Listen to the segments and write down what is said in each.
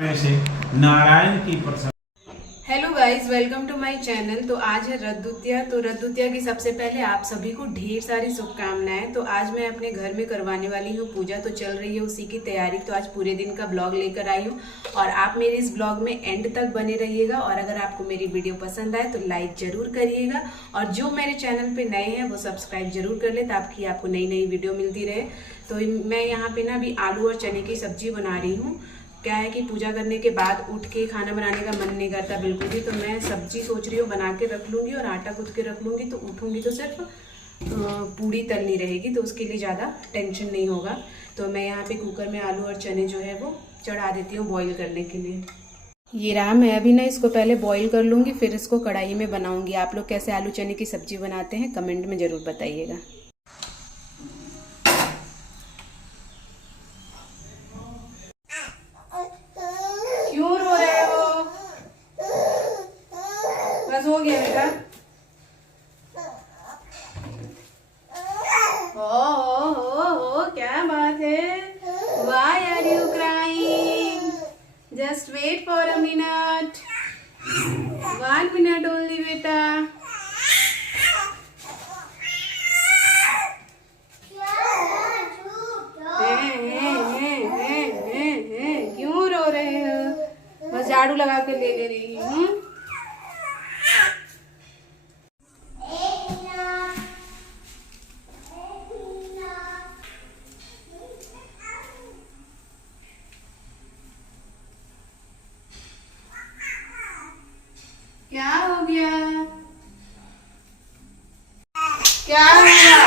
से नारायण की प्रसन्न। Hello guys, welcome to my channel. तो आज है रथ द्वितीया। तो रथ द्वितीया की सबसे पहले आप सभी को ढेर सारी शुभकामनाएं। तो आज मैं अपने घर में करवाने वाली हूँ पूजा, तो चल रही है उसी की तैयारी। तो आज पूरे दिन का ब्लॉग लेकर आई हूँ और आप मेरे इस ब्लॉग में एंड तक बने रहिएगा। और अगर आपको मेरी वीडियो पसंद आए तो लाइक जरूर करिएगा और जो मेरे चैनल पे नए हैं वो सब्सक्राइब जरूर कर ले ताकि आपको नई नई वीडियो मिलती रहे। तो मैं यहाँ पे ना अभी आलू और चने की सब्जी बना रही हूँ। क्या है कि पूजा करने के बाद उठ के खाना बनाने का मन नहीं करता बिल्कुल भी, तो मैं सब्जी सोच रही हूँ बना के रख लूँगी और आटा गूँथ के रख लूँगी। तो उठूँगी तो सिर्फ पूड़ी तलनी रहेगी, तो उसके लिए ज़्यादा टेंशन नहीं होगा। तो मैं यहाँ पे कुकर में आलू और चने जो है वो चढ़ा देती हूँ बॉईल करने के लिए। ये रहा, मैं अभी ना इसको पहले बॉईल कर लूँगी फिर इसको कढ़ाई में बनाऊँगी। आप लोग कैसे आलू चने की सब्जी बनाते हैं कमेंट में ज़रूर बताइएगा। क्यों रो रहे हो? बस हो गया बेटा। हो क्या बात है? Why are you crying? Just wait for a minute. 1 minute only बेटा। क्यों रो रहे हो? बस झाड़ू लगा के ले रही हूँ। क्या हो गया? क्या हो गया?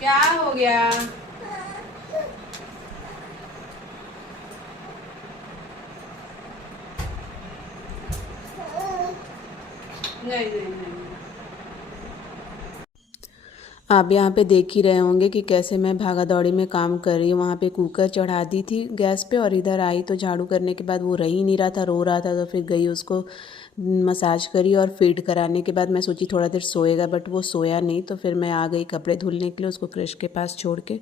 क्या हो गया? नहीं नहीं नहीं। आप यहाँ पे देख ही रहे होंगे कि कैसे मैं भागा दौड़ी में काम कर रही हूँ। वहाँ पे कुकर चढ़ा दी थी गैस पे और इधर आई तो झाड़ू करने के बाद वो रह ही नहीं रहा था, रो रहा था। तो फिर गई उसको मसाज करी और फीड कराने के बाद मैं सोची थोड़ा देर सोएगा, बट वो सोया नहीं। तो फिर मैं आ गई कपड़े धुलने के लिए उसको क्रश के पास छोड़ के।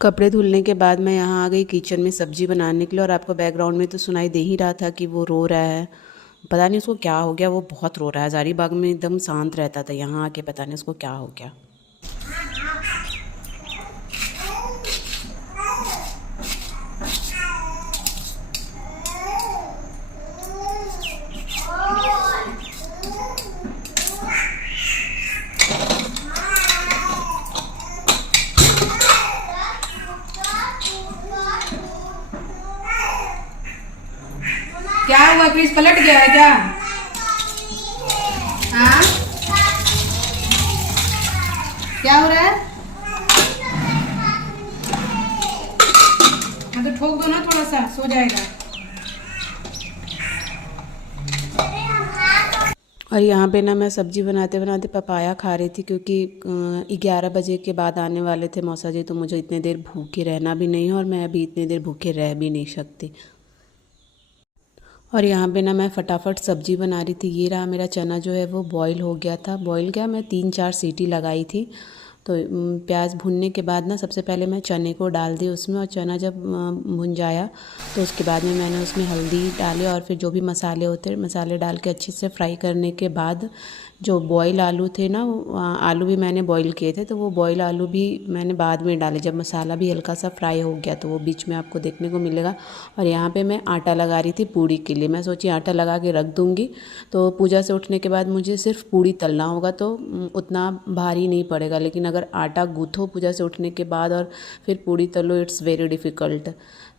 कपड़े धुलने के बाद मैं यहाँ आ गई किचन में सब्जी बनाने के लिए। और आपको बैकग्राउंड में तो सुनाई दे ही रहा था कि वो रो रहा है। पता नहीं उसको क्या हो गया, वो बहुत रो रहा है। हजारीबाग में एकदम शांत रहता था, यहाँ आके पता नहीं उसको क्या हो गया। क्या हुआ? क्रिस पलट गया है क्या? हाँ, क्या हो रहा है? हाँ तो ठोक दो ना, थोड़ा सा सो जाएगा। और यहाँ पे ना मैं सब्जी बनाते बनाते पपाया खा रही थी, क्योंकि 11 बजे के बाद आने वाले थे मौसा जी। तो मुझे इतने देर भूखे रहना भी नहीं है और मैं अभी इतने देर भूखे रह भी नहीं सकती। और यहाँ पे ना मैं फटाफट सब्जी बना रही थी। ये रहा, मेरा चना जो है वो बॉईल हो गया था। बॉईल क्या, मैं 3-4 सीटी लगाई थी। तो प्याज भुनने के बाद ना सबसे पहले मैं चने को डाल दी उसमें। और चना जब भुन जाया तो उसके बाद में मैंने उसमें हल्दी डाली और फिर जो भी मसाले होते हैं मसाले डाल के अच्छे से फ्राई करने के बाद जो बॉयल आलू थे ना, आलू भी मैंने बॉईल किए थे। तो वो बॉयल आलू भी मैंने बाद में डाले जब मसाला भी हल्का सा फ्राई हो गया, तो वो बीच में आपको देखने को मिलेगा। और यहाँ पे मैं आटा लगा रही थी पूड़ी के लिए। मैं सोची आटा लगा के रख दूँगी तो पूजा से उठने के बाद मुझे सिर्फ पूड़ी तलना होगा, तो उतना भारी नहीं पड़ेगा। लेकिन अगर आटा गूँथो पूजा से उठने के बाद और फिर पूड़ी तलो, इट्स वेरी डिफ़िकल्ट।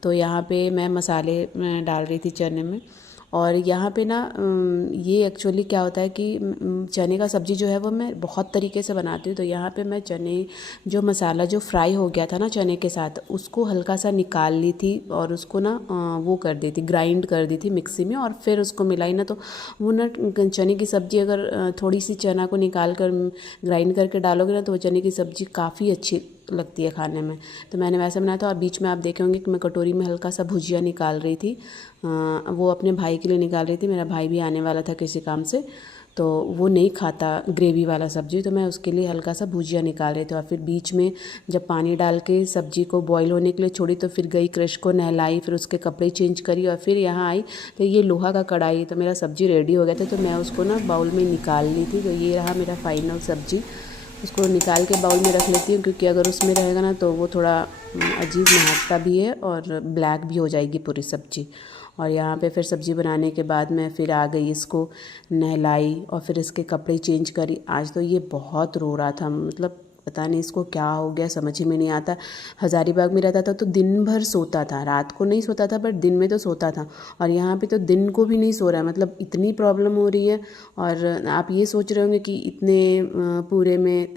तो यहाँ पे मैं मसाले डाल रही थी चने में। और यहाँ पे ना ये एक्चुअली क्या होता है कि चने का सब्ज़ी जो है वो मैं बहुत तरीके से बनाती हूँ। तो यहाँ पे मैं चने जो मसाला जो फ्राई हो गया था ना चने के साथ, उसको हल्का सा निकाल ली थी और उसको ना वो कर दी थी, ग्राइंड कर दी थी मिक्सी में, और फिर उसको मिलाई ना। तो वो ना चने की सब्ज़ी अगर थोड़ी सी चना को निकाल कर ग्राइंड करके डालोगे ना तो वो चने की सब्ज़ी काफ़ी अच्छी लगती है खाने में। तो मैंने वैसे बनाया था। और बीच में आप देखे होंगे कि मैं कटोरी में हल्का सा भुजिया निकाल रही थी, वो अपने भाई के लिए निकाल रही थी। मेरा भाई भी आने वाला था किसी काम से, तो वो नहीं खाता ग्रेवी वाला सब्ज़ी, तो मैं उसके लिए हल्का सा भुजिया निकाल रही थी। और फिर बीच में जब पानी डाल के सब्ज़ी को बॉईल होने के लिए छोड़ी तो फिर गई क्रश को नहलाई, फिर उसके कपड़े चेंज करी और फिर यहाँ आई। तो ये लोहा का कढ़ाई, तो मेरा सब्ज़ी रेडी हो गया था, तो मैं उसको ना बाउल में निकाल ली थी। तो ये रहा मेरा फाइनल सब्ज़ी। उसको निकाल के बाउल में रख लेती हूँ, क्योंकि अगर उसमें रहेगा ना तो वो थोड़ा अजीब महकता भी है और ब्लैक भी हो जाएगी पूरी सब्ज़ी। और यहाँ पे फिर सब्ज़ी बनाने के बाद मैं फिर आ गई, इसको नहलाई और फिर इसके कपड़े चेंज करी। आज तो ये बहुत रो रहा था, मतलब पता नहीं इसको क्या हो गया, समझ ही में नहीं आता। हज़ारीबाग में रहता था तो दिन भर सोता था, रात को नहीं सोता था बट दिन में तो सोता था। और यहाँ पे तो दिन को भी नहीं सो रहा है, मतलब इतनी प्रॉब्लम हो रही है। और आप ये सोच रहे होंगे कि इतने पूरे में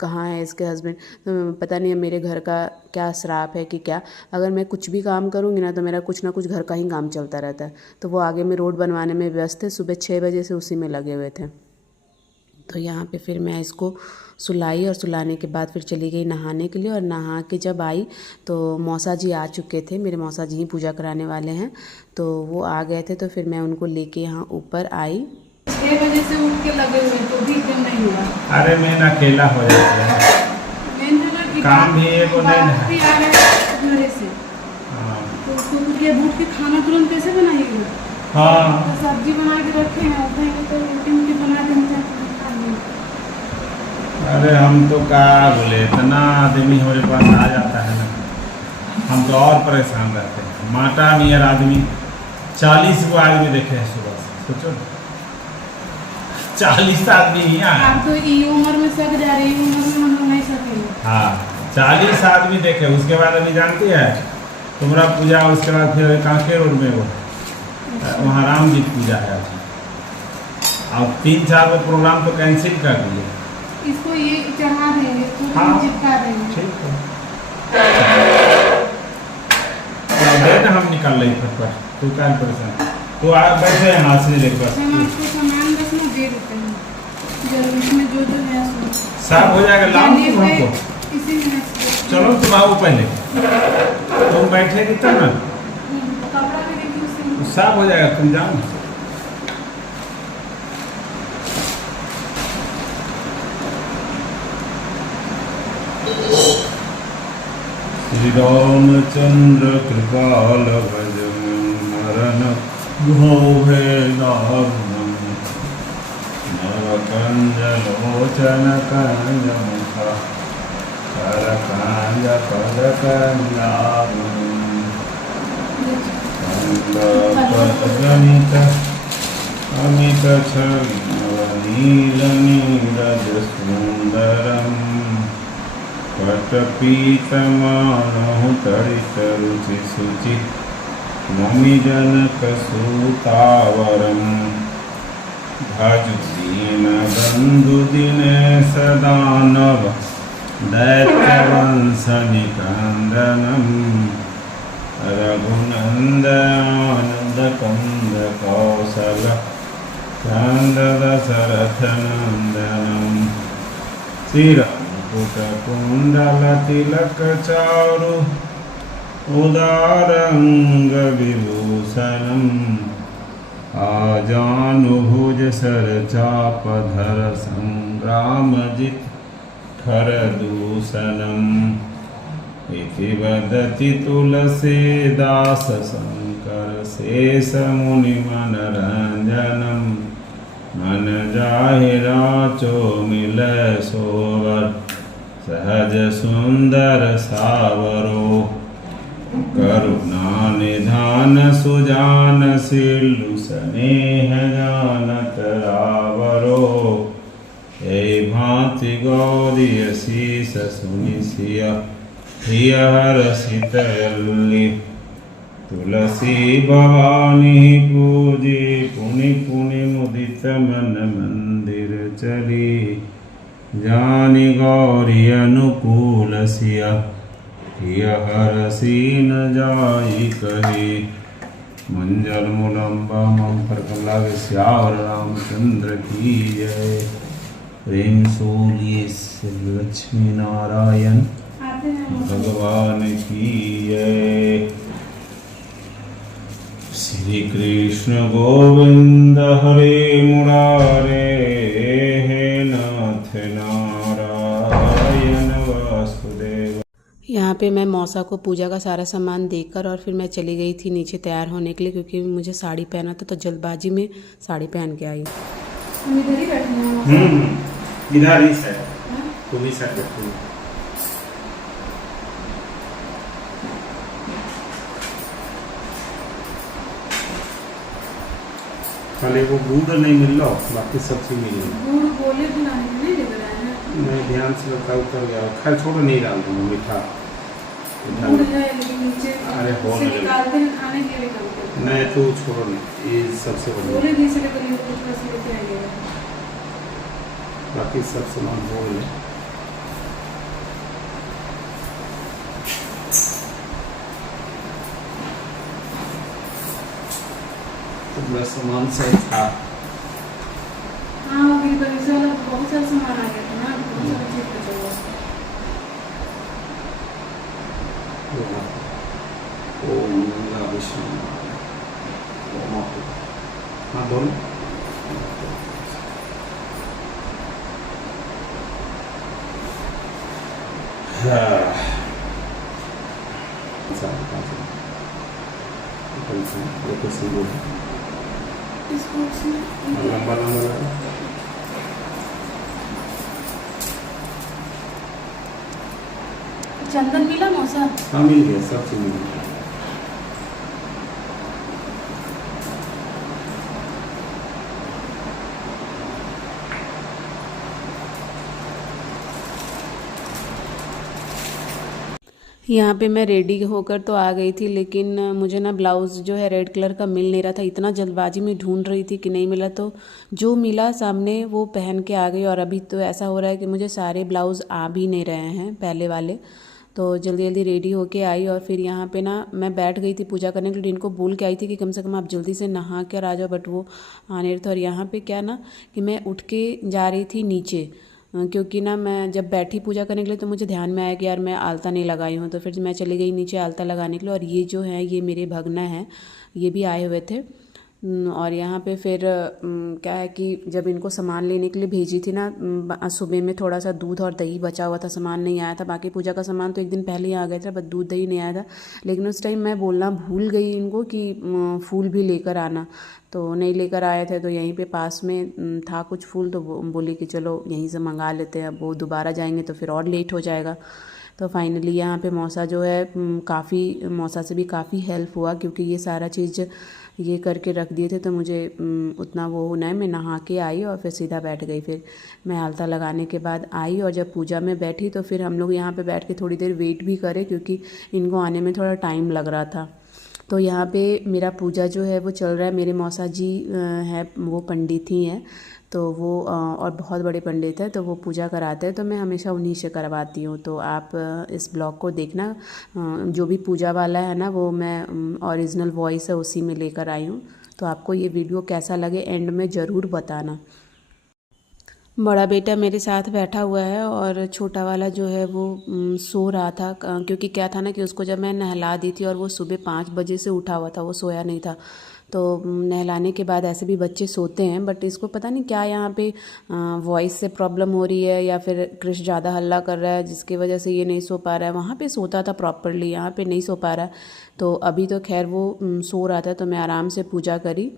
कहाँ है इसके हस्बैंड। तो पता नहीं है मेरे घर का क्या श्राप है कि क्या, अगर मैं कुछ भी काम करूँगी ना तो मेरा कुछ ना कुछ घर का ही काम चलता रहता है। तो वो आगे में रोड बनवाने में व्यस्त थे, सुबह 6 बजे से उसी में लगे हुए थे। तो यहाँ पे फिर मैं इसको सुलाई और सुलाने के बाद फिर चली गई नहाने के लिए। और नहा के जब आई तो मौसा जी आ चुके थे, मेरे मौसा जी ही पूजा कराने वाले हैं, तो वो आ गए थे। तो फिर मैं उनको लेके यहाँ ऊपर आई। 6 बजे से उठ के लगे हुए तो भी एकदम नहीं हुआ। अरे मैं अकेला हो जाते हैं, काम भी एक और नहीं है। आ रहे घरे से तो उसको कुछ भूख के खाना तुरंत कैसे बनाइएगा? हाँ तो सब्जी बना के रखे हैं, तो रोटी बना देते हैं। अरे हम तो क्या बोले, इतना आदमी हमारे पास आ जाता है ना, हम तो और परेशान रहते हैं। माटा नियर आदमी 40 गो आदमी देखे हैं सुबह से, सोचो 40 आदमी ही आए। आप तो ये उम्र में सक जा रही है, उम्र में हम लोग नहीं सकेंगे। हाँ 40 आदमी देखे। उसके बाद अभी जानती है तुम्हारा पूजा, उसके बाद फिर कांके रोड में वो वहाँ राम जी पूजा है आज। अब 3-4 वो प्रोग्राम तो कैंसिल कर दिए। इसको ये चढ़ा देंगे, हाँ चिपका देंगे। ठीक है, तो हम निकल रही फटफट, तू क्या परेशान, तो आप बैठे हैं हाथ से लेकर। हम आपको सामान बस ना दे देते हैं, जरूर इसमें जो जो है सब हो जाएगा। लाओ तुम हमको, इसी में चलो तुम आओ पहले, तुम बैठेगी तब ना, कपड़ा भी देखिए उससे सब हो जाएगा, तुम जाओ ना। श्री रामचंद्र कृपाल भजन मरण घोभे दारुणम नवकंजलोचन कंज मुख करकांज पदकंजारुणम गणित अमित छवि नीरज सुंदरम पटपीतमानहु तरित रुचि शुचि ममि जनक सूतावरम भजु दीन बंधु दिनेश दानव दैत्य वंश निकंदनम रघुनंदन कंद कौशल कंद दशरथ नंदनम श्री कुंडल तिलक चारु उदारंग विभूषणम आजानुभुज सर चापधर संग्रामजित खर दूषणम इति वदति तुलसीदास शंकर शेष मुनि मनरंजनम मन जाहि राचो मिलय सोवर सहज सुंदर सावरो करुणा निधान सुजान सिलु स्नेह जानत रावरो ए भांति गौरी शीस सुनि सिय हर सितयल्लि तुलसी भवानी पूजी पुनि पुनि मुदित मन मंदिर चली जानी गौरी अनुकूल सिया हरसी न जाई कही मंजल मुलम्बा मम पर लागे श्यावर रामचंद्र की जय। प्रेम सूर्य लक्ष्मी नारायण भगवान की जय। श्री कृष्ण गोविंद हरे मुरारे हे नाथ नारायण वासुदेव। यहाँ पे मैं मौसा को पूजा का सारा सामान देकर और फिर मैं चली गई थी नीचे तैयार होने के लिए, क्योंकि मुझे साड़ी पहना था तो जल्दबाजी में साड़ी पहन के आई। हम इधर ही बैठे हैं। इधर ही से तुम ही से खाली वो दूध नहीं मिल रहा, बाकी सब चीज मिल रही। गुड़ गोले बनाने के नहीं लेकर आए हैं। मैं ध्यान से लगता उतर गया, खैर छोड़ नहीं डाल दूंगा मीठा। गुड़ है लेकिन नीचे अरे हो से ना निकालते हैं, खाने के लिए निकालते हैं। नहीं तो छोड़ो नहीं, ये सबसे बढ़िया। गोले नहीं से लेकर ये कुछ बस लेते आइएगा। बाकी सब सामान हो गए। तो सामान सही था। हाँ मेरी बगीचे वाला बहुत सारा सामान आ गया था ना, बहुत सारा चीज बचा हुआ था। ओम गंगा विष्णु ओम। हाँ बोल। इसको उसमें लंबा लंबा चंदन मिला मौसा। हाँ मिल गया, सब चीज मिल गया। यहाँ पे मैं रेडी होकर तो आ गई थी, लेकिन मुझे ना ब्लाउज़ जो है रेड कलर का मिल नहीं रहा था। इतना जल्दबाजी में ढूंढ रही थी कि नहीं मिला, तो जो मिला सामने वो पहन के आ गई। और अभी तो ऐसा हो रहा है कि मुझे सारे ब्लाउज़ आ भी नहीं रहे हैं पहले वाले, तो जल्दी जल्दी रेडी होके आई। और फिर यहाँ पे ना मैं बैठ गई थी पूजा करने के लिए। इनको बोल के आई थी कि कम से कम आप जल्दी से नहा कर आ जाओ, बट वो आने रहे थे। और यहाँ पे क्या ना कि मैं उठ के जा रही थी नीचे, क्योंकि ना मैं जब बैठी पूजा करने के लिए तो मुझे ध्यान में आया कि यार मैं आलता नहीं लगाई हूँ, तो फिर मैं चली गई नीचे आलता लगाने के लिए। और ये जो है ये मेरे भगना हैं, ये भी आए हुए थे। और यहाँ पे फिर क्या है कि जब इनको सामान लेने के लिए भेजी थी ना, सुबह में थोड़ा सा दूध और दही बचा हुआ था, सामान नहीं आया था। बाकी पूजा का सामान तो एक दिन पहले ही आ गया था, बस दूध दही नहीं आया था। लेकिन उस टाइम मैं बोलना भूल गई इनको कि फूल भी लेकर आना, तो नहीं लेकर आए थे। तो यहीं पे पास में था कुछ फूल, तो बोली कि चलो यहीं से मंगा लेते हैं, अब वो दोबारा जाएंगे तो फिर और लेट हो जाएगा। तो फाइनली यहाँ पे मौसा जो है काफ़ी, मौसा से भी काफ़ी हेल्प हुआ, क्योंकि ये सारा चीज़ ये करके रख दिए थे, तो मुझे उतना वो होना है। मैं नहा के आई और फिर सीधा बैठ गई। फिर मैं आलता लगाने के बाद आई, और जब पूजा में बैठी तो फिर हम लोग यहाँ पे बैठ के थोड़ी देर वेट भी करे, क्योंकि इनको आने में थोड़ा टाइम लग रहा था। तो यहाँ पे मेरा पूजा जो है वो चल रहा है। मेरे मौसा जी है, वो पंडित ही हैं, तो वो और बहुत बड़े पंडित हैं, तो वो पूजा कराते हैं, तो मैं हमेशा उन्हीं से करवाती हूँ। तो आप इस ब्लॉग को देखना, जो भी पूजा वाला है ना, वो मैं ओरिजिनल वॉइस है उसी में लेकर आई हूँ। तो आपको ये वीडियो कैसा लगे एंड में ज़रूर बताना। बड़ा बेटा मेरे साथ बैठा हुआ है और छोटा वाला जो है वो सो रहा था, क्योंकि क्या था ना कि उसको जब मैं नहला दी थी और वो सुबह 5 बजे से उठा हुआ था, वो सोया नहीं था। तो नहलाने के बाद ऐसे भी बच्चे सोते हैं, बट इसको पता नहीं क्या यहाँ पे वॉइस से प्रॉब्लम हो रही है, या फिर क्रिश ज़्यादा हल्ला कर रहा है जिसकी वजह से ये नहीं सो पा रहा है। वहाँ पे सोता था प्रॉपरली, यहाँ पे नहीं सो पा रहा है। तो अभी तो खैर वो सो रहा था, तो मैं आराम से पूजा करी।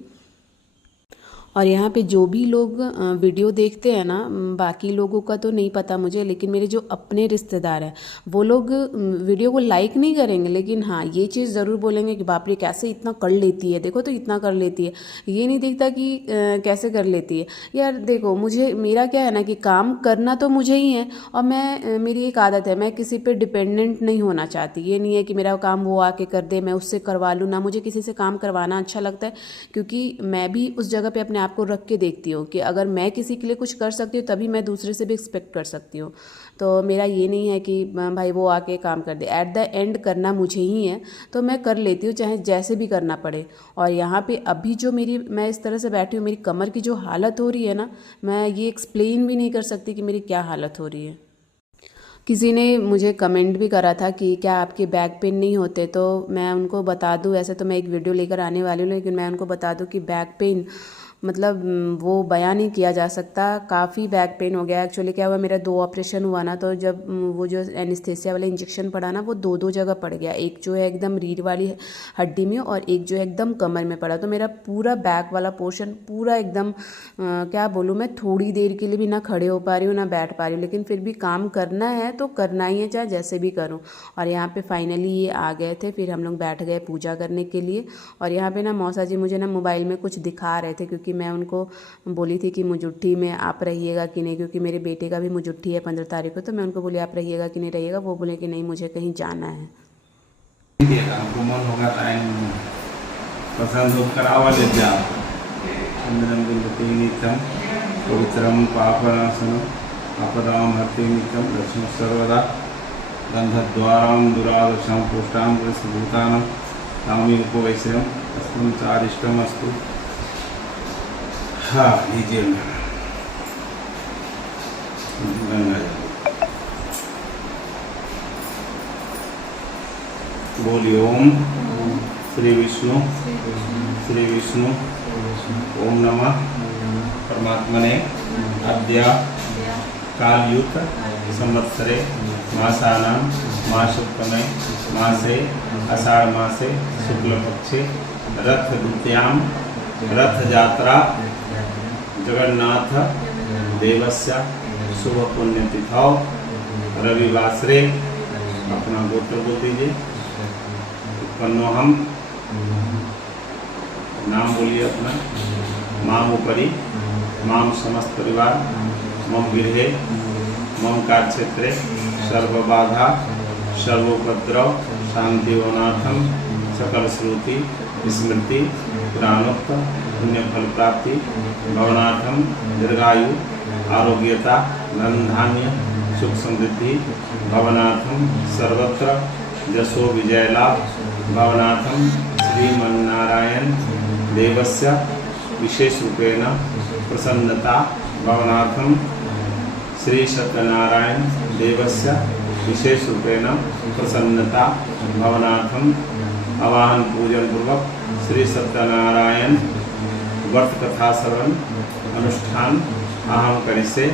और यहाँ पे जो भी लोग वीडियो देखते हैं ना, बाकी लोगों का तो नहीं पता मुझे, लेकिन मेरे जो अपने रिश्तेदार हैं वो लोग वीडियो को लाइक नहीं करेंगे, लेकिन हाँ ये चीज़ ज़रूर बोलेंगे कि बाप रे कैसे इतना कर लेती है, देखो तो इतना कर लेती है। ये नहीं दिखता कि कैसे कर लेती है। यार देखो, मुझे मेरा क्या है ना कि काम करना तो मुझे ही है, और मैं मेरी एक आदत है, मैं किसी पे डिपेंडेंट नहीं होना चाहती। ये नहीं है कि मेरा काम वो आके कर दे, मैं उससे करवा लूँ ना। मुझे किसी से काम करवाना अच्छा लगता है, क्योंकि मैं भी उस जगह पे अपने आप को रख के देखती हूँ कि अगर मैं किसी के लिए कुछ कर सकती हूँ तभी मैं दूसरे से भी एक्सपेक्ट कर सकती हूँ। तो मेरा ये नहीं है कि भाई वो आके काम कर दे, एट द एंड करना मुझे ही है, तो मैं कर लेती हूँ चाहे जैसे भी करना पड़े। और यहाँ पे अभी जो मैं इस तरह से बैठी हूँ, मेरी कमर की जो हालत हो रही है ना, मैं ये एक्सप्लेन भी नहीं कर सकती कि मेरी क्या हालत हो रही है। किसी ने मुझे कमेंट भी करा था कि क्या आपके बैक पेन नहीं होते, तो मैं उनको बता दूं, ऐसे तो मैं एक वीडियो लेकर आने वाली हूँ, लेकिन मैं उनको बता दूं कि बैक पेन मतलब वो बयान नहीं किया जा सकता। काफ़ी बैक पेन हो गया। एक्चुअली क्या हुआ, मेरा 2 ऑपरेशन हुआ ना, तो जब वो जो एनेस्थेसिया वाला इंजेक्शन पड़ा ना, वो 2 जगह पड़ गया। एक जो है एकदम रीढ़ वाली हड्डी में, और एक जो है एकदम कमर में पड़ा। तो मेरा पूरा बैक वाला पोर्शन पूरा एकदम क्या बोलूँ, मैं थोड़ी देर के लिए भी ना खड़े हो पा रही हूँ ना बैठ पा रही हूँ, लेकिन फिर भी काम करना है तो करना ही है, चाहे जैसे भी करूँ। और यहाँ पे फाइनली ये आ गए थे, फिर हम लोग बैठ गए पूजा करने के लिए। और यहाँ पे ना मौसा जी मुझे ना मोबाइल में कुछ दिखा रहे थे, क्योंकि मैं उनको बोली थी कि मुजुट्ठी में आप रहिएगा कि नहीं, क्योंकि मेरे बेटे का भी मुजुट्ठी है 15 तारीख को। तो मैं उनको बोली आप रहिएगा कि नहीं रहिएगा, वो बोले कि नहीं मुझे कहीं जाना है। आपको मन होगा टाइम पसंद हो करावा ले जाओ। अंदरम बिंदु नित्यम पवित्रम पापनाशनम आपदाम हर्ति नित्यम लक्ष्मी सर्वदा गंधद्वाराम दुरादर्शम पुष्टाम पुरुषभूतानम नामी उपवैश्यम अस्मिन् चारिष्टम अस्तु। हाँ लीजिए गंगा जल। बोलिए ओम श्री विष्णु ओम नमः परमात्मने अद्य कालयुक्त संवत्सरे मासानां मासोत्तमे मासे आषाढ़ मासे शुक्लपक्षे रथ द्वितीयां रथ यात्रा जगन्नाथ देवस्य शुभ पुण्यतिथौ रविवासरे। अपना गोत्र बोल दीजिए। उत्पन्नो हम, नाम बोलिए अपना। माम उपरि माम समस्त परिवार मम गृहे मम कार्यक्षेत्रे सर्वबाधा सर्वोपद्रव शांतिवनाथम सकल श्रुति स्मृति पुराणोक्त पुण्य फल प्राप्ति भवनाथम दीर्घायु आरोग्यता धन धान्य सुख समृद्धि भवनाथम सर्वत्र यशो विजय लाभ भवनाथम श्रीमन्नारायण देवस्य विशेष रूपेण प्रसन्नता भवनाथम श्री सत्यनारायण देवस्य विशेष रूपेण प्रसन्नता भवनाथम। आवाहन पूजन पूर्वक श्री सत्यनारायण व्रत कथा श्रवण अनुष्ठान अहम करिष्ये।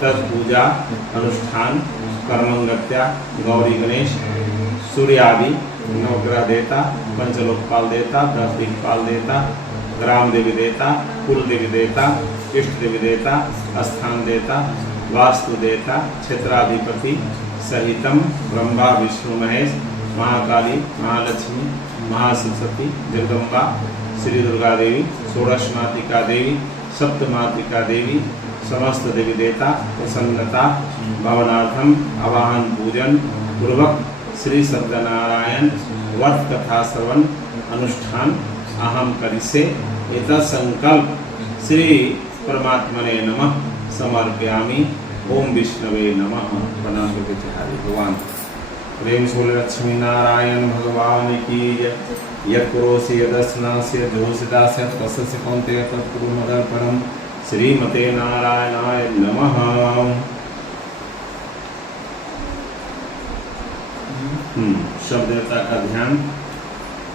तत्पूजा अनुष्ठान कर्मंगत्या गौरी गणेश सूर्यादि नवग्रह देवता पंचलोकपाल देवता 10 दिक्पाल देवता ग्राम देवी देवता कुल देवी देवता इष्ट देवी देवता स्थान देवता वास्तु देवता क्षेत्राधिपति सहितम ब्रह्मा विष्णु महेश महाकाली महालक्ष्मी महासरस्वती जगदम्बा श्री दुर्गा देवी षोडश मातृका देवी सप्तमातृका देवी समस्त देवी देवता प्रसन्नता भवनार्थम आवाहन पूजन पूर्वक श्री सत्यनारायण व्रत कथा श्रवण अनुष्ठान अहम करिष्ये। एतत् संकल्प श्री परमात्मने नमः समर्पयामि। ओम विष्णवे नमः। प्रणाम करके भगवान प्रेम सोल लक्ष्मी नारायण भगवान की यत्पुरोषि यदस्नास्य जोषिदास्य तस्य कौन्तेय तत्कुरु मदर्पणम्। श्रीमते नारायणाय नमः। शब्द देवता का ध्यान।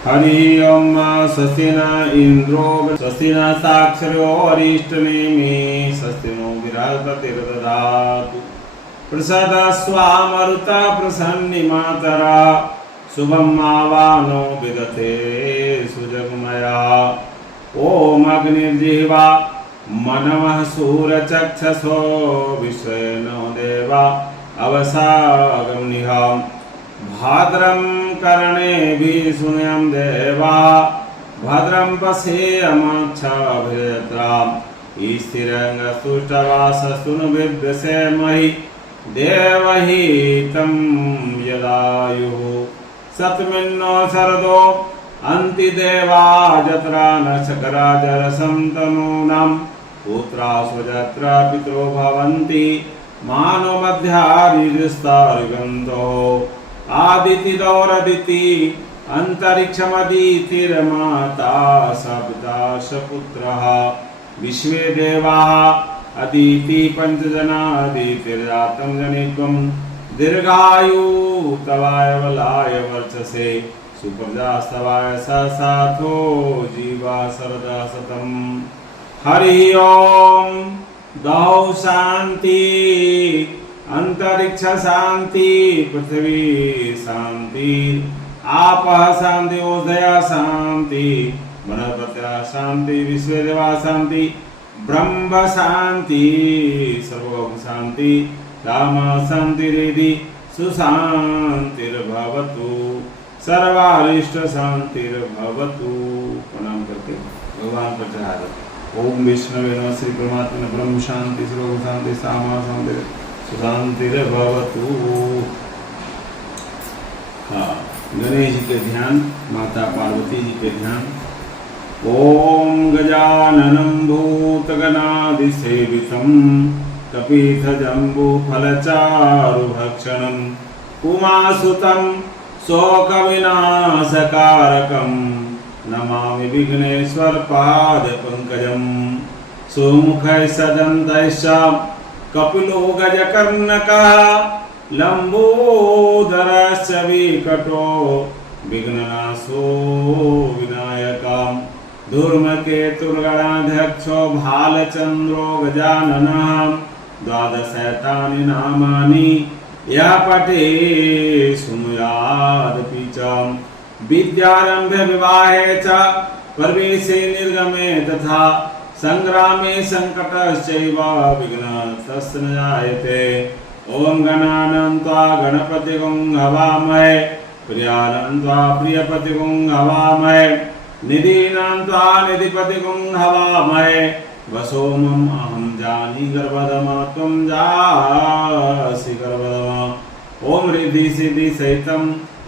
हरि ओम स्वस्ति न इंद्रो स्वस्ति न साक्षरो अरिष्टनेमि स्वस्ति नो बृहस्पतिर्दधातु प्रसाद स्वामरुता प्रसन्निमातरा शुभम आवानो विदते सुजगमया। ओम अग्निर्जिह्वा मनवः सूरचक्षसो विश्वेनो देवा अवसागमनिः भाद्रं कर्णेभिः शृणुयाम देवा भद्रं पश्येयमाक्षभिर्यत्राम् स्थिरंगस्तुष्टवासस्तुनुविद्यसेमहि देवहितं यदायुः सतमिन्नो शरदो अन्ति देवा जत्रा नक्षकराजरसं तनूनां पुत्रासु यत्र पितरो भवन्ति मानो मध्यारिस्तारिगन्धो आदितिदौरदिति अंतरिक्षमदितिर्माता सपिता सपुत्रः विश्वे देवाः अदिति पंचजनादितिर्जातं जनित्वं दीर्घायु तवाय बलाय वर्चसे सुप्रजास्तवाय ससाथो जीवा सरदा सतम। हरि ओम। दौ शांति, अंतरिक्ष शांति, पृथ्वी शांति, आपः शांति, ओषधया शांति, वनस्पतयः शांति, विश्वदेवा शांति, ब्रह्म शांति, सर्वभौम शांति, राम शांतिरिति सुशांतिर्भवतु, सर्वारिष्ट शांतिर्भवतु। प्रणाम करके भगवान पर चढ़ा दो। ओम विष्णवे नमः, श्री परमात्मा ने ब्रह्म शांति, सर्वभौम शांति, सामा शांति, सुशांतिर्भवतु। हाँ, गणेश जी के ध्यान, माता पार्वती जी के ध्यान। ओम गजाननं भूतगणादिसेवितं कपितजम्बूफलचारुभक्षणं उमासुतं शोकविनाशकारकं नमामि विघ्नेश्वरपादपङ्कजं। सुमुखैः सदन्तैश्च कपिलो गजकर्णकः लंबोदरश्च विकटो विघ्ननाशो विनायकः। धूर्मकेतुर्गणाध्यक्षो भालचन्द्रो गजाननः। द्वादशैतानि नामानि यः पठे शृणुयादपि च। विद्यारम्भे विवाहे च प्रवेशे निर्गमे तथा संग्रामे संकटश्चैव विघ्नस्तस्य न जायते। ओम गणानं त्वा गणपतिगं हवामहे प्रियानं त्वा प्रियपतिगं हवामहे निधीनां त्वा निधिपतिगं हवामहे वसोमम् अहं जानी गर्भधमा त्वं जासि गर्भधमा। ओम रिद्धि सिद्धि सहितं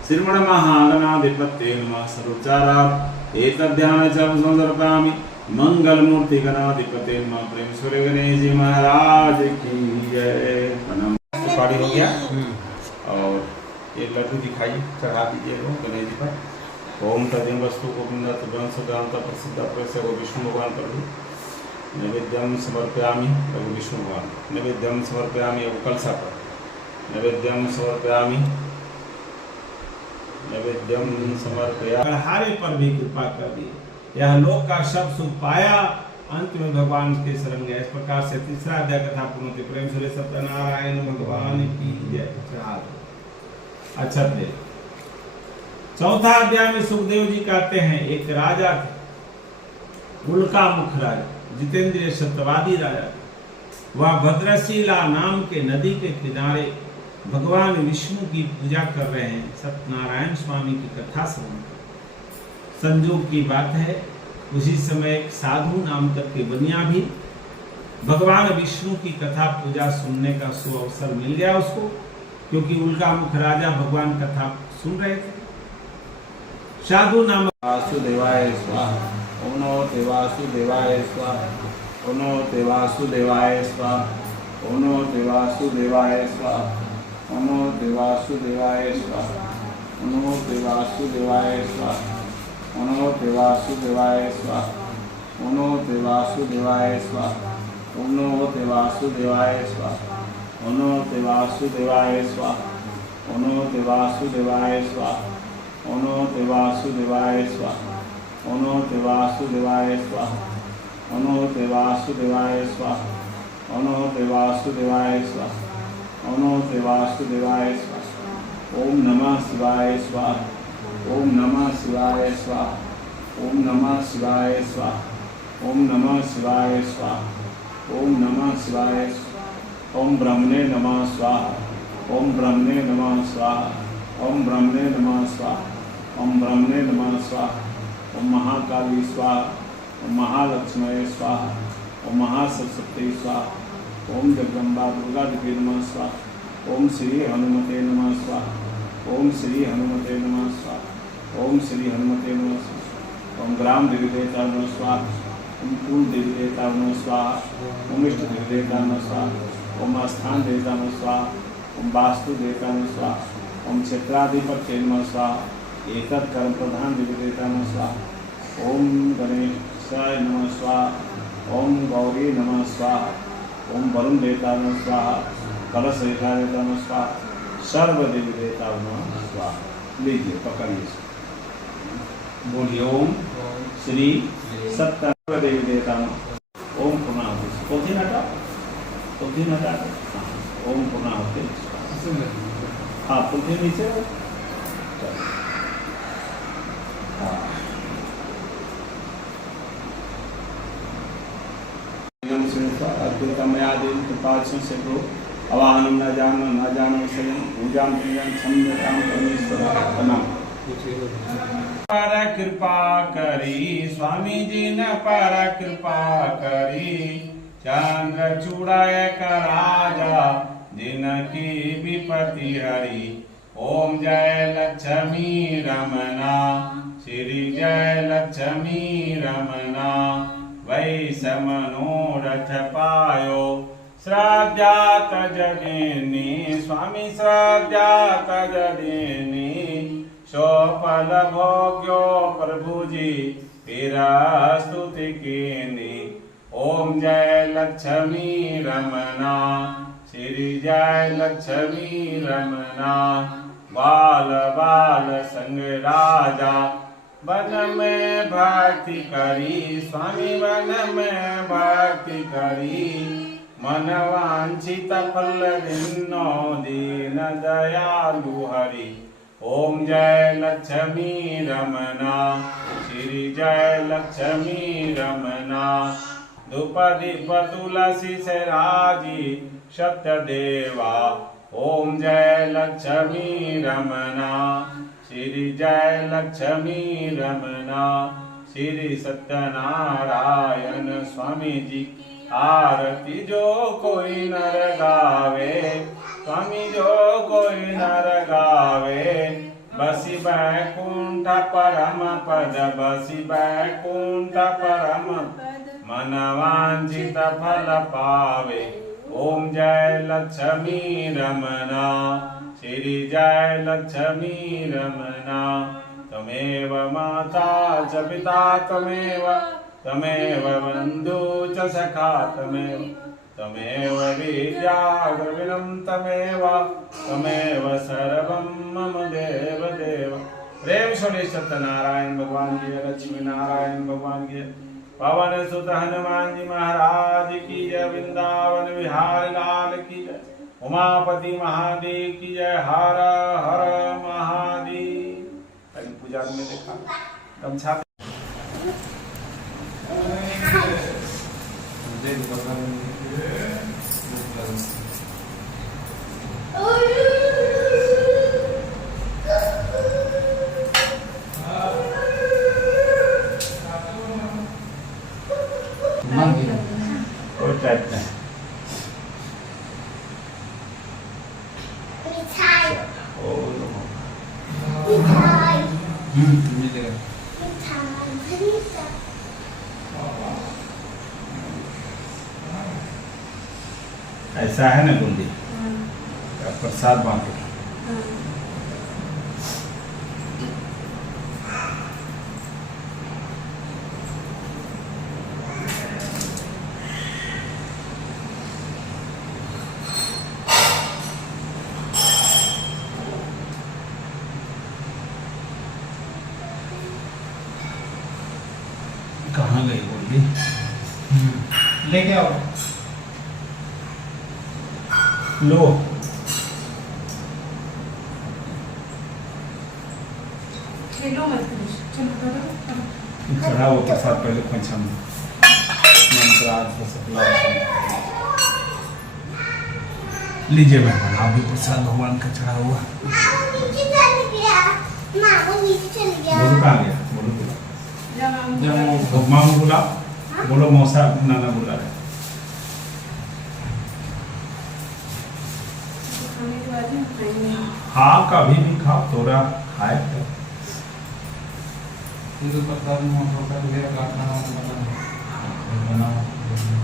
श्रीमन्महागणाधिपतये नमः। सर्वोच्चारात् एतद्ध्यान च समर्पयामि। मंगलमूर्ति गणाधिपतये नमः। प्रेम सूर्य गणेश जी महाराज की जय। प्रणाम। सुपारी हो गया और एक लड्डू दिखाइए, चढ़ा दीजिए गणेश जी पर। ओम तदिम वस्तु गोविंद वंशगांत प्रसिद्ध प्रस्य विष्णु भगवान पर नैवेद्यम समर्पयामि। प्रभु विष्णु भगवान नैवेद्यम समर्पयामि। कलसा पर नैवेद्यम समर्पयामि। नैवेद्यम समर्पया। हरे पर भी कृपा कर दी। यह लोक का सब सुख पाया, अंत में भगवान के शरण गए। इस प्रकार से तीसरा अध्याय कथा पूर्ण होती। प्रेम से सत्यनारायण भगवान की जय। अच्छा थे। चौथा अध्याय में सुखदेव जी कहते हैं एक राजा थे, उल्का मुख राजा, जितेंद्रिय सत्यवादी राजा। वह भद्रशिला नाम के नदी के किनारे भगवान विष्णु की पूजा कर रहे हैं। सत्यनारायण स्वामी की कथा श्रवण। संयोग की बात है, उसी समय एक साधु नाम तक के बनिया भी भगवान विष्णु की कथा पूजा सुनने का सुअवसर मिल गया उसको, क्योंकि उल्का मुख राजा भगवान कथा सुन रहे थे। साधु नाम वासुदेवाय स्वाहा। ओम नमो वासुदेवाय स्वाहा। ओम नमो वासुदेवाय स्वाहा। ओम नमो वासुदेवाय स्वाहा। ओम नमो वासुदेवाय स्वाहा। ओम नमो वासुदेवाय स्वाहा। ओम नमो वासुदेवाय स्वाहा। ओम नमो वासुदेवाय स्वाहा। ओम नमो वासुदेवाय स्वाहा। ओम नमो वासुदेवाय स्वाहा। ओम नमो वासुदेवाय स्वाहा। ओम नमो वासुदेवाय स्वाहा। ओम नमो वासुदेवाय स्वाहा। ओम नमो वासुदेवाय स्वाहा। ओम नमो वासुदेवाय स्वाहा। ओम नमो वासुदेवाय स्वाहा। ओम नमः शिवाय स्वाहा। ओम नमः शिवाय स्वाहा। ओम नमः शिवाय स्वाहा। ओम नमः शिवाय स्वाहा, ओम नमः शिवाय स्वाहा, ओम ब्रह्मणे नमः स्वाहा, ओम ब्रह्मणे नमः स्वाहा, ओम ब्रह्मणे नमः स्वाहा, ओम ब्रह्मणे नमः स्वाहा, ओम महाकाली स्वाहा, ओम महालक्ष्मी स्वाहा, ओम महासरस्वती स्वाहा, ओम जगदम्बा दुर्गा देवी नमः स्वाहा, ओम श्री हनुमते नमः स्वाहा, ओम श्री हनुमते नमः स्वाहा, ओम श्री हनुमते नमः स्वाहा, ओम ग्राम देवी देवता नमः स्वाहा, ओम कुल देवी देवता नमः स्वाहा, ओम इष्ट देवी देवता नमः स्वाहा, ओम स्थान देवता नमः स्वाहा, ओम वास्तु देवता नमः स्वाहा, ओम क्षेत्राधिपत्य नमः स्वाहा, एतत् कर्म प्रधान देवी देवता नमः स्वाहा, ओम गणेशाय नमः स्वाहा, ओम गौरी नमः स्वाहा, ओम वरुण देवता नमः स्वाहा, कलश देवता नमः स्वाहा, सर्व देवी देवता नमः स्वाहा। लीजिए पकड़िए, बोलिए ओम श्री सत्य देवी देवता नमः। ओम पूर्णाहुति, पोथी नटा ओम पूर्णाहुति। हाँ पोथी नीचे, हाँ अद्भुतमयादेव कृपाक्षं से अवाहनम न जानो स्वयं पूजां पूजन सम्यकां परमेश्वर प्रणाम। पर कृपा करी स्वामी जी ने पर कृपा करी, चंद्र चूड़ाय का राजा जिनकी विपत्ति हरी। ओम जय लक्ष्मी रमना, श्री जय लक्ष्मी रमना, वैश्य मनोरथ पायो श्रद्धा तजदेनी। स्वामी श्रद्धा तजदेनी, सोपल भोग्यो प्रभु जी तेरा स्तुति कीनी। ओम जय लक्ष्मी रमना, श्री जय लक्ष्मी रमना, बाल बाल संग राजा वन में भक्ति करी। स्वामी वन में भक्ति करी, मन वांछित फल दिनो दीन दयालु हरि। ओम जय लक्ष्मी रमना, श्री जय लक्ष्मी रमना, धूप दीप तुलसी से राजी सत्य देवा। ओम जय लक्ष्मी रमना, श्री जय लक्ष्मी रमना, श्री सत्यनारायण स्वामी जी आरती जो कोई नर गावे। स्वामी जो कोई नर गावे, बसी बैकुंठ परम पद, बसी बैकुंठ परम मन वांछित फल पावे। ओम जय लक्ष्मी रमना, श्री जय लक्ष्मी रमना, तमेव माता च पिता तमेव, तमेव बंधु च सखा तमेव, तमेव विद्या द्रविणं तमेव, तमेव सर्वं मम देव देव। प्रेम शोले सत्यनारायण भगवान की, लक्ष्मी नारायण भगवान की, पवन सुत हनुमान जी महाराज की जय, वृंदावन विहार लाल की जय, उमापति महादेव की जय। हर हर महादेव। पूजा में देखा गमछा और टाइप में ऐसा है ना बूंदी प्रसाद बांटो। कहाँ गई बूंदी? लेके आओ। लो खेलो मत, चलो करो। चढ़ाओ प्रसाद पहले पंचम। लीजिए मेहमान, आप भी प्रसाद भगवान का चढ़ा हुआ। बोलो कहाँ गया, बोलो मामू बोला, बोलो मौसा नाना बोला रहे। हाँ कभी भी खाओ, थोड़ा खाए तो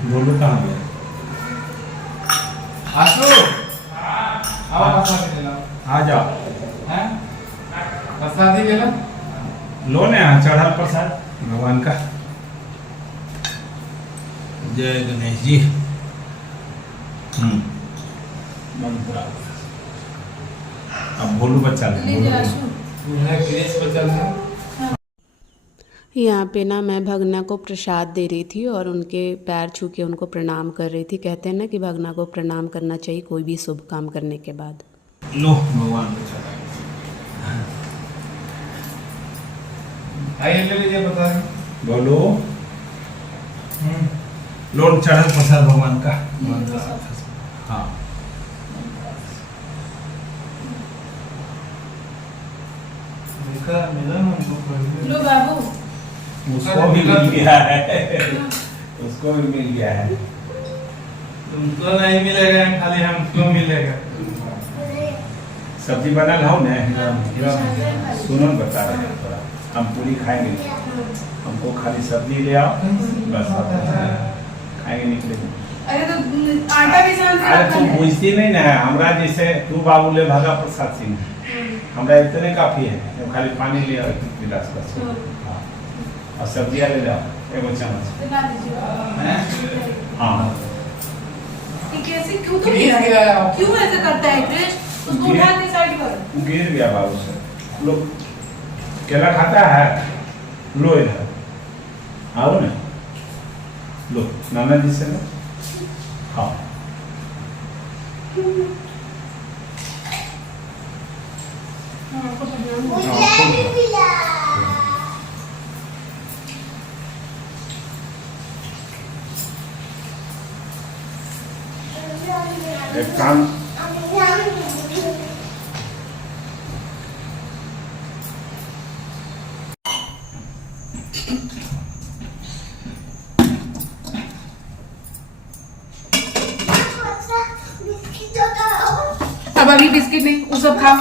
बोलो कहाँ गया। आशु आओ प्रसाद ले लो। आ जाओ, हैं प्रसाद ही ले लो। लो ने यहाँ चढ़ा प्रसाद भगवान का। जय गणेश जी। मंत्र अब बोलो बच्चा, उन्हें गिरीश बचल है। यहाँ पे ना मैं भगना को प्रसाद दे रही थी और उनके पैर छू के उनको प्रणाम कर रही थी। कहते हैं ना कि भगना को प्रणाम करना चाहिए कोई भी शुभ काम करने के बाद। लो भगवान को चढ़ा। आइए ले लीजिए प्रसाद। बोलो लो चढ़ा प्रसाद भगवान का। हाँ मिला ना हमको। लो बाबू उसको भी मिल गया है, उसको भी मिल गया है। तुमको नहीं मिलेगा, खाली हमको मिलेगा। सब्जी बना लाओ ना, सुनो बता रहे हैं थोड़ा। हम पूरी खाएंगे, हमको खाली सब्जी ले आओ बस, खाएंगे निकलेंगे। अरे तो आटा भी सान के अरे रखा तुम है। बुझती नहीं ना, हमरा जैसे तू बाबू ले भागा प्रसाद सिंह, हमरा इतने काफी है। खाली पानी ले आओ एक गिलास बस। हाँ और सब्जियां ले जाओ एक चम्मच। दिला दीजिए। हाँ ये कैसे क्यों तो गिरीश गिराया। क्यों ऐसा करता है क्रिश? उसको गिर- उठा के साइड कर। गिर गया बाबू से। लो केला खाता है, लो इधर आओ ना, लो नाना जी से लो खाओ। हाँ, आपको प्रणाम। एक काम अब अभी बिस्किट नहीं, वो सब खाओ।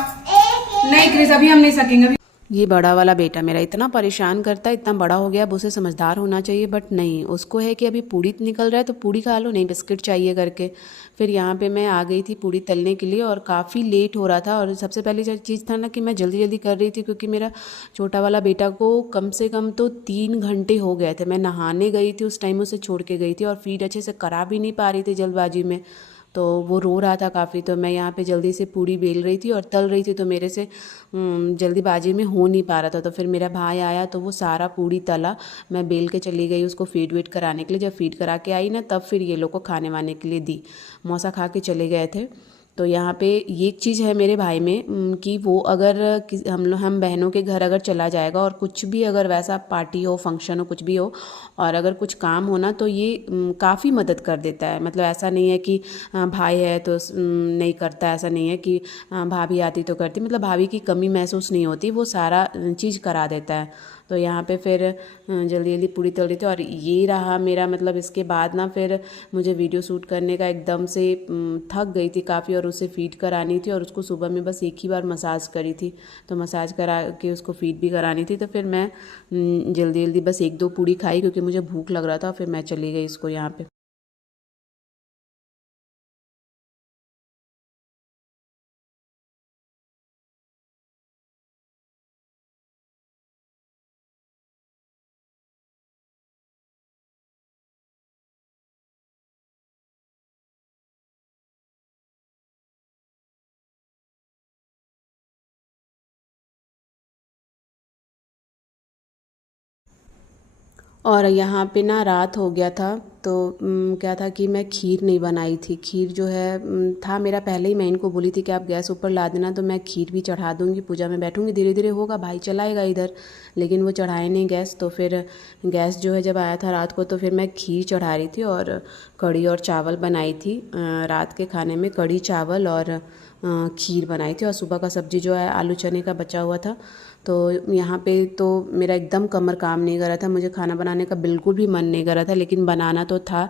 नहीं क्रिस अभी हम नहीं सकेंगे। अभी ये बड़ा वाला बेटा मेरा इतना परेशान करता है, इतना बड़ा हो गया, अब उसे समझदार होना चाहिए बट नहीं, उसको है कि अभी पूड़ी निकल रहा है तो पूड़ी खा लो, नहीं बिस्किट चाहिए करके। फिर यहाँ पे मैं आ गई थी पूड़ी तलने के लिए और काफ़ी लेट हो रहा था। और सबसे पहली जो चीज़ था ना कि मैं जल्दी जल्दी कर रही थी क्योंकि मेरा छोटा वाला बेटा को कम से कम तो 3 घंटे हो गए थे। मैं नहाने गई थी उस टाइम, उसे छोड़ के गई थी और फीड अच्छे से करा भी नहीं पा रही थी जल्दबाजी में, तो वो रो रहा था काफ़ी। तो मैं यहाँ पे जल्दी से पूड़ी बेल रही थी और तल रही थी, तो मेरे से जल्दीबाजी में हो नहीं पा रहा था। तो फिर मेरा भाई आया तो वो सारा पूड़ी तला, मैं बेल के चली गई उसको फीड वीड कराने के लिए। जब फीड करा के आई ना तब फिर ये लोग को खाने वाने के लिए दी। मौसा खा के चले गए थे। तो यहाँ पे ये एक चीज़ है मेरे भाई में कि वो अगर हम बहनों के घर अगर चला जाएगा और कुछ भी अगर वैसा पार्टी हो, फंक्शन हो, कुछ भी हो और अगर कुछ काम हो ना तो ये काफ़ी मदद कर देता है। मतलब ऐसा नहीं है कि भाई है तो नहीं करता, ऐसा नहीं है कि भाभी आती तो करती, मतलब भाभी की कमी महसूस नहीं होती, वो सारा चीज़ करा देता है। तो यहाँ पे फिर जल्दी जल्दी पूरी तल रही थी और ये रहा मेरा, मतलब इसके बाद ना फिर मुझे वीडियो शूट करने का एकदम से थक गई थी काफ़ी और उसे फीड करानी थी और उसको सुबह में बस एक ही बार मसाज करी थी, तो मसाज करा के उसको फीड भी करानी थी। तो फिर मैं जल्दी जल्दी बस 1-2 पूड़ी खाई क्योंकि मुझे भूख लग रहा था, फिर मैं चली गई इसको यहाँ पे। और यहाँ पे ना रात हो गया था तो क्या था कि मैं खीर नहीं बनाई थी। खीर जो है था मेरा पहले ही, मैं इनको बोली थी कि आप गैस ऊपर ला देना तो मैं खीर भी चढ़ा दूँगी, पूजा में बैठूँगी, धीरे धीरे होगा, भाई चलाएगा इधर। लेकिन वो चढ़ाए नहीं गैस, तो फिर गैस जो है जब आया था रात को तो फिर मैं खीर चढ़ा रही थी और कढ़ी और चावल बनाई थी। रात के खाने में कढ़ी चावल और खीर बनाई थी, और सुबह का सब्ज़ी जो है आलू चने का बचा हुआ था। तो यहाँ पे तो मेरा एकदम कमर काम नहीं कर रहा था, मुझे खाना बनाने का बिल्कुल भी मन नहीं कर रहा था, लेकिन बनाना तो था।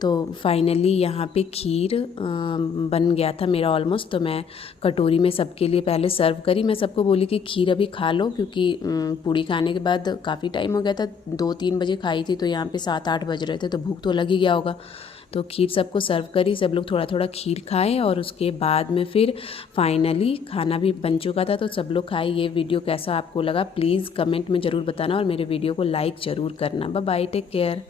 तो फाइनली यहाँ पे खीर बन गया था मेरा ऑलमोस्ट। तो मैं कटोरी में सबके लिए पहले सर्व करी। मैं सबको बोली कि खीर अभी खा लो, क्योंकि पूड़ी खाने के बाद काफ़ी टाइम हो गया था, 2-3 बजे खाई थी, तो यहाँ पे 7-8 बज रहे थे, तो भूख तो लग ही गया होगा। तो खीर सबको सर्व करी, सब लोग थोड़ा थोड़ा खीर खाए, और उसके बाद में फिर फाइनली खाना भी बन चुका था, तो सब लोग खाए। ये वीडियो कैसा आपको लगा प्लीज़ कमेंट में ज़रूर बताना, और मेरे वीडियो को लाइक ज़रूर करना। Bye bye, take care.